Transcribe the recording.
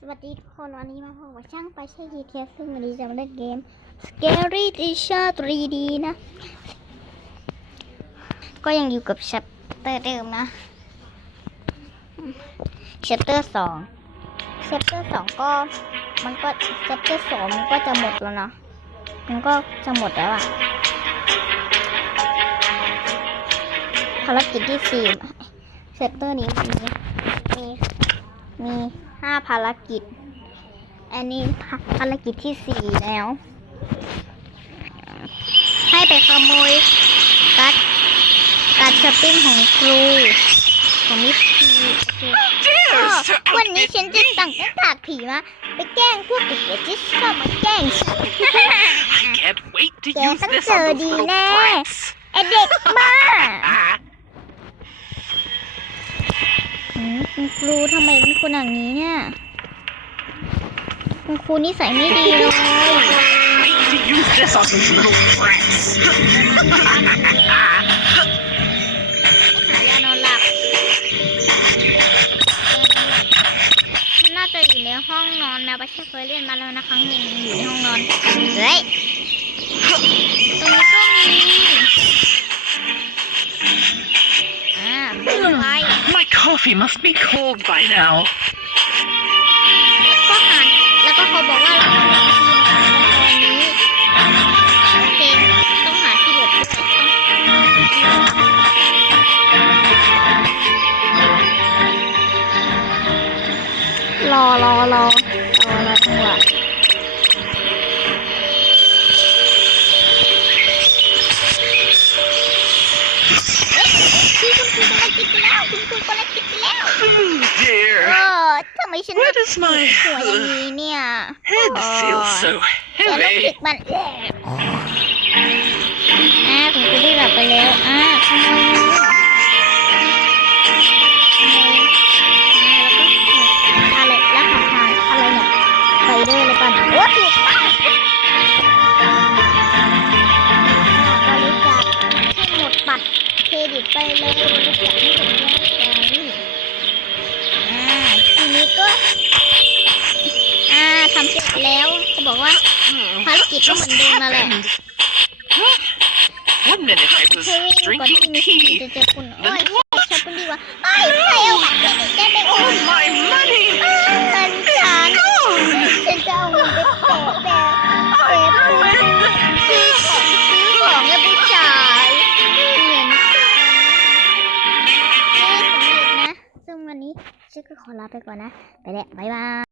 สวัสดีทุกคนวันนี้มาพบกับช่างไปใช่ดีเทสซึ่งวันนี้จะมาเล่นเกม Scary Teacher 3D นะ ก็ยังอยู่กับชัปเตอร์เดิมนะชัปเตอร์สองชัปเตอร์สองก็มันก็ชัปเตอร์สองมันก็จะหมดแล้วเนาะมันก็จะหมดแล้วอะภารกิจที่สี่ชัปเตอร์นี้มี ภารกิจ อันนี้ภารกิจที่สี่แล้ว ให้ไปขโมยการ์ดการ์ดช้อปปิ้งของครู ของมิสทีโอเคก็วันนี้ฉันจะสั่งหน้ากากผีมาไปแกล้งพวกเด็กๆที่ชอบมาแกล้งฉัน I can't wait to Kaya use saan this ka, on those di little na? brats. ไอเด็กมา Ah, อืม คุณครูทำไมเป็นคนอย่างนี้เนี่ย คุณครูนิสัยไม่ดีเลยหายานอนหลับมันน่าจะอยู่ในห้องนอนแมวประเชเคยเล่นมาแล้วนะครั้งหนึ่งอยู่ในห้องนอนเฮ้ยตรงนี้ก็มีอ่าเป็นไฟ My coffee must be cold by now. ก็หันแล้วก็เขาบอกว่าเราต้องหาที่ตรงนี้โอเคต้องหาที่หลบด้วยรอรอรอ ที่คุณครูคนละติดไปแล้วคุณครูกำลังติดไปแล้ว Oh เอ dear. อทำไมฉัน Why does my สวอย่างนี้เนี่ย head feel so แกต้องติ heavy? ดมันอ่าผมจะได้หลับไปแล้วอ่าขโมยขโมยอ่าแล้วก็อะไรรหัสทางอะไรเนี่ยไปเดอร์เลยป่ะโอ้ถูกต้อ เลยบริจาคให้หมดยอดไปอ่าทีนี้ก็ อ่าทำเสร็จแล้วเขาบอกว่าภารกิจก็เหมือนเดิมมาแหละ One minute I was เฮ้ยก่อนที่ drinking มีสิ่ tea. จะเจอคุณโอ้ยชอบคุณดีกว่าโอ้ยใครเอาบัตรเครดิตได้ไปโอ้ Oh my money! ก็ขอลาไปก่อนนะ ไปแล้วบ๊ายบาย